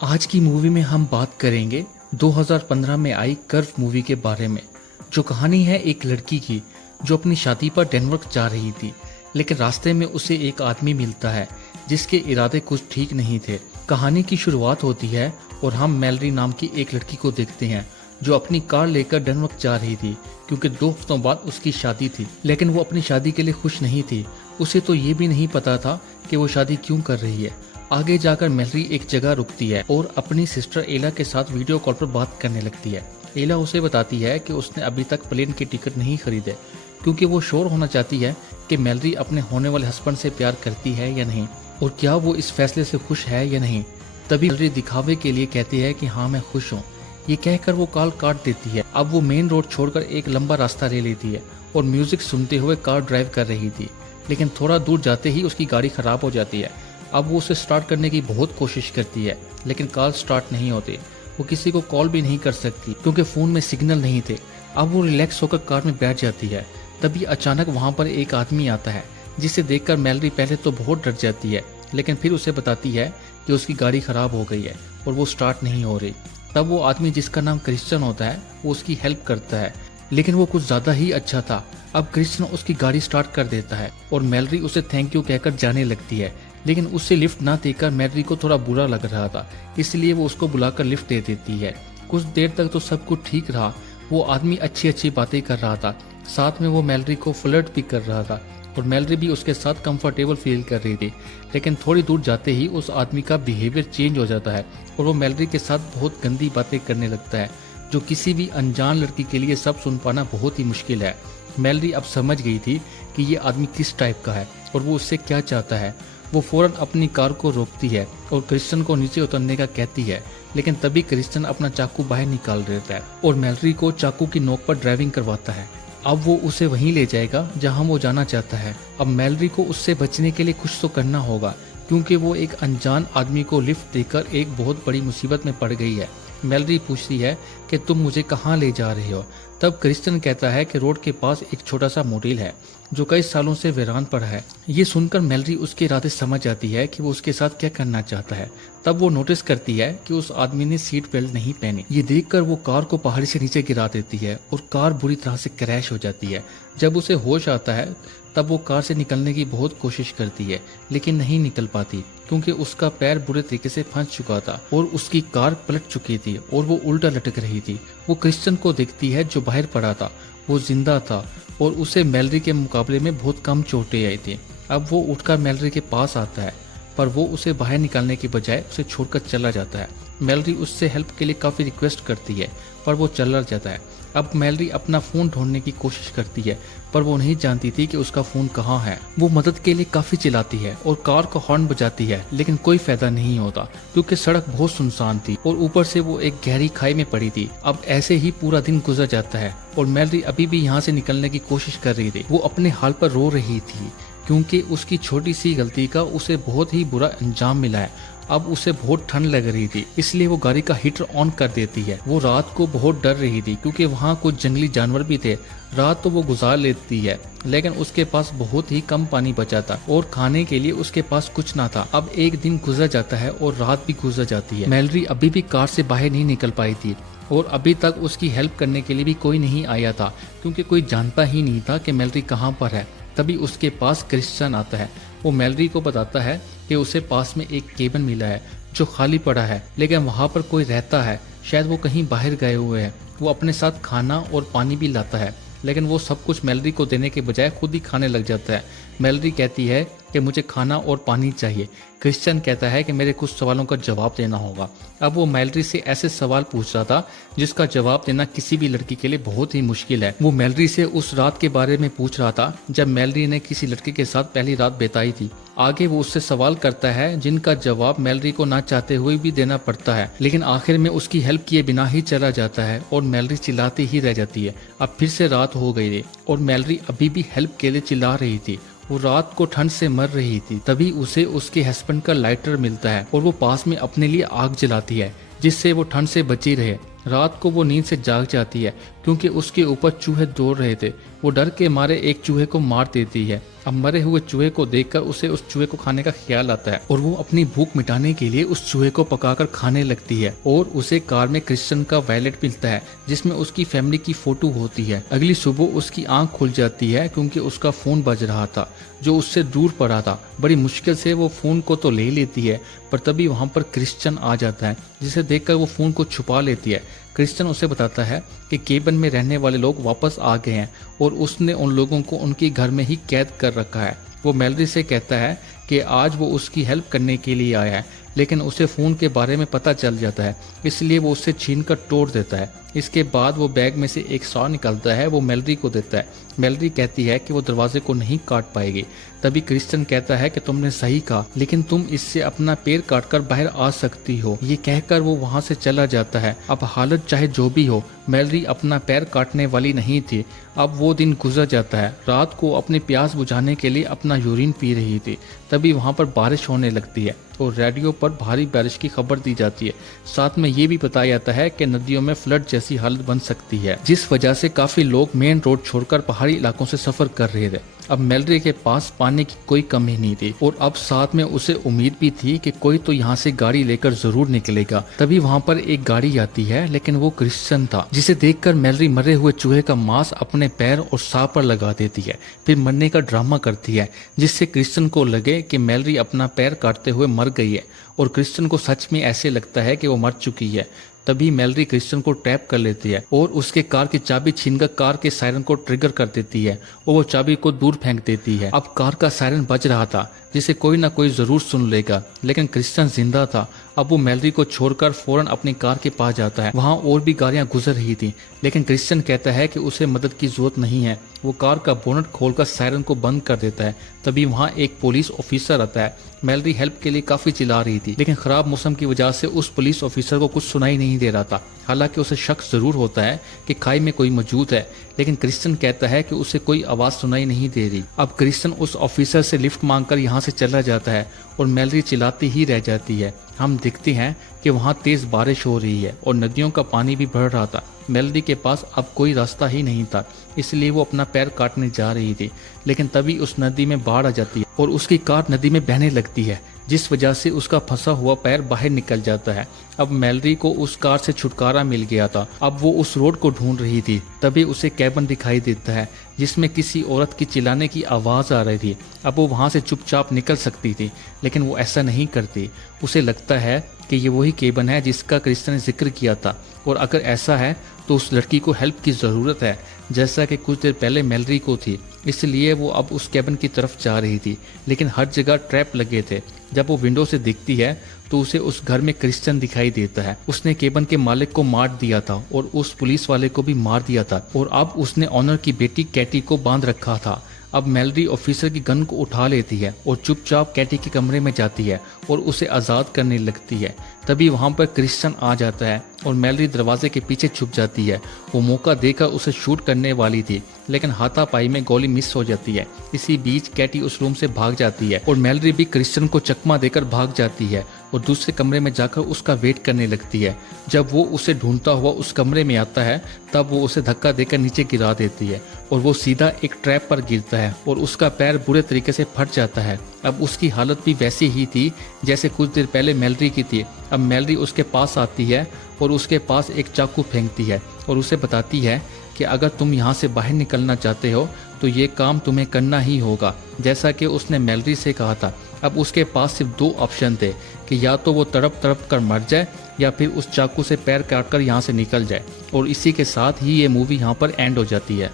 आज की मूवी में हम बात करेंगे 2015 में आई कर्व मूवी के बारे में। जो कहानी है एक लड़की की जो अपनी शादी पर डेनवर जा रही थी, लेकिन रास्ते में उसे एक आदमी मिलता है जिसके इरादे कुछ ठीक नहीं थे। कहानी की शुरुआत होती है और हम मैलरी नाम की एक लड़की को देखते हैं जो अपनी कार लेकर डेनवर जा रही थी क्योंकि 2 हफ्तों बाद उसकी शादी थी। लेकिन वो अपनी शादी के लिए खुश नहीं थी। उसे तो ये भी नहीं पता था कि वो शादी क्यों कर रही है। आगे जाकर मैलरी एक जगह रुकती है और अपनी सिस्टर एला के साथ वीडियो कॉल पर बात करने लगती है। एला उसे बताती है कि उसने अभी तक प्लेन के टिकट नहीं खरीदे क्योंकि वो श्योर होना चाहती है कि मैलरी अपने होने वाले हस्बैंड से प्यार करती है या नहीं और क्या वो इस फैसले से खुश है या नहीं। तभी मैलरी दिखावे के लिए कहती है कि हाँ मैं खुश हूँ। ये कहकर वो कॉल काट देती है। अब वो मेन रोड छोड़कर एक लंबा रास्ता ले लेती है और म्यूजिक सुनते हुए कार ड्राइव कर रही थी, लेकिन थोड़ा दूर जाते ही उसकी गाड़ी खराब हो जाती है। अब वो उसे स्टार्ट करने की बहुत कोशिश करती है लेकिन कार स्टार्ट नहीं होती। वो किसी को कॉल भी नहीं कर सकती क्योंकि फोन में सिग्नल नहीं थे। अब वो रिलैक्स होकर कार में बैठ जाती है। तभी अचानक वहां पर एक आदमी आता है जिसे देखकर मैलरी पहले तो बहुत डर जाती है, लेकिन फिर उसे बताती है कि उसकी गाड़ी खराब हो गई है और वो स्टार्ट नहीं हो रही। तब वो आदमी जिसका नाम क्रिश्चियन होता है वो उसकी हेल्प करता है, लेकिन वो कुछ ज्यादा ही अच्छा था। अब क्रिश्चियन उसकी गाड़ी स्टार्ट कर देता है और मैलरी उसे थैंक यू कहकर जाने लगती है, लेकिन उससे लिफ्ट ना देकर मैलरी को थोड़ा बुरा लग रहा था, इसलिए वो उसको बुलाकर लिफ्ट दे देती है। कुछ देर तक तो सब कुछ ठीक रहा। वो आदमी अच्छी अच्छी बातें कर रहा था, साथ में वो मैलरी को फ्लर्ट भी कर रहा था और मैलरी भी उसके साथ कंफर्टेबल फील कर रही थी। लेकिन थोड़ी दूर जाते ही उस आदमी का बिहेवियर चेंज हो जाता है और वो मैलरी के साथ बहुत गंदी बातें करने लगता है, जो किसी भी अनजान लड़की के लिए सब सुन पाना बहुत ही मुश्किल है। मैलरी अब समझ गई थी कि ये आदमी किस टाइप का है और वो उससे क्या चाहता है। वो फौरन अपनी कार को रोकती है और क्रिश्चियन को नीचे उतरने का कहती है, लेकिन तभी क्रिश्चियन अपना चाकू बाहर निकाल देता है और मैलरी को चाकू की नोक पर ड्राइविंग करवाता है। अब वो उसे वहीं ले जाएगा जहां वो जाना चाहता है। अब मैलरी को उससे बचने के लिए कुछ तो करना होगा क्योंकि वो एक अनजान आदमी को लिफ्ट देकर एक बहुत बड़ी मुसीबत में पड़ गई है। मैलरी पूछती है कि तुम मुझे कहाँ ले जा रहे हो। तब क्रिश्चियन कहता है कि रोड के पास एक छोटा सा मोटेल है जो कई सालों से वीरान पड़ा है। ये सुनकर मैलरी उसके इरादे समझ जाती है कि वो उसके साथ क्या करना चाहता है। तब वो नोटिस करती है कि उस आदमी ने सीट बेल्ट नहीं पहनी। ये देखकर वो कार को पहाड़ी से नीचे गिरा देती है और कार बुरी तरह से क्रैश हो जाती है। जब उसे होश आता है तब वो कार से निकलने की बहुत कोशिश करती है, लेकिन नहीं निकल पाती क्योंकि उसका पैर बुरे तरीके से फंस चुका था और उसकी कार पलट चुकी थी और वो उल्टा लटक रही थी। वो क्रिश्चियन को देखती है जो बाहर पड़ा था। वो जिंदा था और उसे मैलरी के मुकाबले में बहुत कम चोटें आई थी। अब वो उठकर मैलरी के पास आता है, पर वो उसे बाहर निकालने के बजाय उसे छोड़कर चला जाता है। मैलरी उससे हेल्प के लिए काफी रिक्वेस्ट करती है, पर वो चला जाता है। अब मैलरी अपना फोन ढूंढने की कोशिश करती है, पर वो नहीं जानती थी कि उसका फोन कहाँ है। वो मदद के लिए काफी चिल्लाती है और कार का हॉर्न बजाती है, लेकिन कोई फायदा नहीं होता क्योंकि सड़क बहुत सुनसान थी और ऊपर से वो एक गहरी खाई में पड़ी थी। अब ऐसे ही पूरा दिन गुजर जाता है और मैलरी अभी भी यहाँ से निकलने की कोशिश कर रही थी। वो अपने हाल पर रो रही थी क्योंकि उसकी छोटी सी गलती का उसे बहुत ही बुरा अंजाम मिला है। अब उसे बहुत ठंड लग रही थी, इसलिए वो गाड़ी का हीटर ऑन कर देती है। वो रात को बहुत डर रही थी क्योंकि वहाँ कुछ जंगली जानवर भी थे। रात तो वो गुजार लेती है, लेकिन उसके पास बहुत ही कम पानी बचा था और खाने के लिए उसके पास कुछ ना था। अब एक दिन गुजर जाता है और रात भी गुजर जाती है। मैलरी अभी भी कार से बाहर नहीं निकल पाई थी और अभी तक उसकी हेल्प करने के लिए भी कोई नहीं आया था क्योंकि कोई जानता ही नहीं था कि मैलरी कहाँ पर है। तभी उसके पास क्रिश्चियन आता है। वो मैलरी को बताता है कि उसे पास में एक केबिन मिला है जो खाली पड़ा है, लेकिन वहाँ पर कोई रहता है। शायद वो कहीं बाहर गए हुए हैं। वो अपने साथ खाना और पानी भी लाता है, लेकिन वो सब कुछ मैलरी को देने के बजाय खुद ही खाने लग जाता है। मैलरी कहती है कि मुझे खाना और पानी चाहिए। क्रिश्चियन कहता है कि मेरे कुछ सवालों का जवाब देना होगा। अब वो मैलरी से ऐसे सवाल पूछ रहा था जिसका जवाब देना किसी भी लड़की के लिए बहुत ही मुश्किल है। वो मैलरी से उस रात के बारे में पूछ रहा था जब मैलरी ने किसी लड़के के साथ पहली रात बिताई थी। आगे वो उससे सवाल करता है जिनका जवाब मैलरी को ना चाहते हुए भी देना पड़ता है, लेकिन आखिर में उसकी हेल्प किए बिना ही चला जाता है और मैलरी चिल्लाती ही रह जाती है। अब फिर से रात हो गई थी और मैलरी अभी भी हेल्प के लिए चिल्ला रही थी। वो रात को ठंड से मर रही थी। तभी उसे उसके हस्बैंड का लाइटर मिलता है और वो पास में अपने लिए आग जलाती है जिससे वो ठंड से बची रहे। रात को वो नींद से जाग जाती है क्योंकि उसके ऊपर चूहे दौड़ रहे थे। वो डर के मारे एक चूहे को मार देती है। अब मरे हुए चूहे को देखकर उसे उस चूहे को खाने का ख्याल आता है और वो अपनी भूख मिटाने के लिए उस चूहे को पकाकर खाने लगती है। और उसे कार में क्रिश्चियन का वैलेट मिलता है जिसमें उसकी फैमिली की फोटो होती है। अगली सुबह उसकी आंख खुल जाती है क्योंकि उसका फोन बज रहा था जो उससे दूर पड़ा था। बड़ी मुश्किल से वो फोन को तो ले लेती है पर तभी वहां पर क्रिश्चियन आ जाता है जिसे देखकर वो फोन को छुपा लेती है। क्रिश्चियन उसे बताता है कि केबन में रहने वाले लोग वापस आ गए हैं और उसने उन लोगों को उनके घर में ही कैद कर रखा है। वो मैलरी से कहता है कि आज वो उसकी हेल्प करने के लिए आया है, लेकिन उसे फ़ोन के बारे में पता चल जाता है, इसलिए वो उससे छीन कर तोड़ देता है। इसके बाद वो बैग में से एक सॉ निकालता है, वो मैलरी को देता है। मैलरी कहती है कि वो दरवाजे को नहीं काट पाएगी। तभी क्रिश्चियन कहता है कि तुमने सही कहा, लेकिन तुम इससे अपना पैर काटकर बाहर आ सकती हो। ये कहकर वो वहाँ से चला जाता है। अब हालत चाहे जो भी हो, मैलरी अपना पैर काटने वाली नहीं थी। अब वो दिन गुजर जाता है। रात को अपनी प्यास बुझाने के लिए अपना यूरिन पी रही थी। तभी वहाँ पर बारिश होने लगती है और रेडियो पर भारी बारिश की खबर दी जाती है। साथ में ये भी बताया जाता है कि नदियों में फ्लड जैसी हालत बन सकती है, जिस वजह से काफी लोग मेन रोड छोड़कर पहाड़ी इलाकों से सफर कर रहे थे। अब मैलरी के पास पानी की कोई कमी नहीं थी और अब साथ में उसे उम्मीद भी थी कि कोई तो यहाँ से गाड़ी लेकर जरूर निकलेगा। तभी वहाँ पर एक गाड़ी आती है, लेकिन वो क्रिश्चियन था, जिसे देखकर मैलरी मरे हुए चूहे का मांस अपने पैर और साह पर लगा देती है। फिर मरने का ड्रामा करती है, जिससे क्रिश्चियन को लगे कि मैलरी अपना पैर काटते हुए मर गई है और क्रिश्चियन को सच में ऐसे लगता है कि वो मर चुकी है। तभी मैलरी क्रिश्चियन को ट्रैप कर लेती है और उसके कार की चाबी छीनकर कार के सायरन को ट्रिगर कर देती है और वो चाबी को दूर फेंक देती है। अब कार का सायरन बज रहा था जिसे कोई ना कोई जरूर सुन लेगा, लेकिन क्रिश्चियन जिंदा था। अब वो मैलरी को छोड़कर फौरन अपनी कार के पास जाता है। वहाँ और भी गाड़ियां गुजर रही थी, लेकिन क्रिश्चियन कहता है कि उसे मदद की जरूरत नहीं है। वो कार का बोनट खोलकर सायरन को बंद कर देता है। तभी वहाँ एक पुलिस ऑफिसर आता है। मैलरी हेल्प के लिए काफी चिल्ला रही थी, लेकिन खराब मौसम की वजह से उस पुलिस ऑफिसर को कुछ सुनाई नहीं दे रहा था। हालांकि उसे शक जरूर होता है कि खाई में कोई मौजूद है, लेकिन क्रिश्चियन कहता है कि उसे कोई आवाज सुनाई नहीं दे रही। अब क्रिश्चियन उस ऑफिसर से लिफ्ट मांगकर यहाँ से चला जाता है और मैलरी चिल्लाती ही रह जाती है। हम देखते हैं कि वहाँ तेज बारिश हो रही है और नदियों का पानी भी बढ़ रहा था। मैलरी के पास अब कोई रास्ता ही नहीं था, इसलिए वो अपना पैर काटने जा रही थी, लेकिन तभी उस नदी में बाढ़ आ जाती है और उसकी कार नदी में बहने लगती है, जिस वजह से उसका फंसा हुआ पैर बाहर निकल जाता है। अब मैलरी को उस कार से छुटकारा मिल गया था। अब वो उस रोड को ढूंढ रही थी, तभी उसे कैबिन दिखाई देता है जिसमें किसी औरत की चिल्लाने की आवाज आ रही थी। अब वो वहां से चुपचाप निकल सकती थी, लेकिन वो ऐसा नहीं करती। उसे लगता है कि ये वही केबिन है जिसका क्रिश्चियन ने जिक्र किया था, और अगर ऐसा है तो उस लड़की को हेल्प की ज़रूरत है, जैसा कि कुछ देर पहले मैलरी को थी। इसलिए वो अब उस केबिन की तरफ जा रही थी, लेकिन हर जगह ट्रैप लगे थे। जब वो विंडो से दिखती है तो उसे उस घर में क्रिश्चियन दिखाई देता है। उसने केबिन के मालिक को मार दिया था और उस पुलिस वाले को भी मार दिया था, और अब उसने ऑनर की बेटी कैटी को बांध रखा था। अब मैलरी ऑफिसर की गन को उठा लेती है और चुपचाप कैटी के कमरे में जाती है और उसे आज़ाद करने लगती है। तभी वहां पर क्रिश्चियन आ जाता है और मैलरी दरवाजे के पीछे छुप जाती है। वो मौका देकर उसे शूट करने वाली थी, लेकिन हाथापाई में गोली मिस हो जाती है। इसी बीच कैटी उस रूम से भाग जाती है और मैलरी भी क्रिश्चियन को चकमा देकर भाग जाती है और दूसरे कमरे में जाकर उसका वेट करने लगती है। जब वो उसे ढूंढता हुआ उस कमरे में आता है, तब वो उसे धक्का देकर नीचे गिरा देती है और वो सीधा एक ट्रैप पर गिरता है और उसका पैर बुरे तरीके से फट जाता है। अब उसकी हालत भी वैसी ही थी जैसे कुछ देर पहले मैलरी की थी। अब मैलरी उसके पास आती है और उसके पास एक चाकू फेंकती है और उसे बताती है कि अगर तुम यहाँ से बाहर निकलना चाहते हो तो ये काम तुम्हें करना ही होगा, जैसा कि उसने मैलरी से कहा था। अब उसके पास सिर्फ दो ऑप्शन थे कि या तो वो तड़प तड़प कर मर जाए या फिर उस चाकू से पैर काट कर यहाँ से निकल जाए। और इसी के साथ ही ये मूवी यहाँ पर एंड हो जाती है।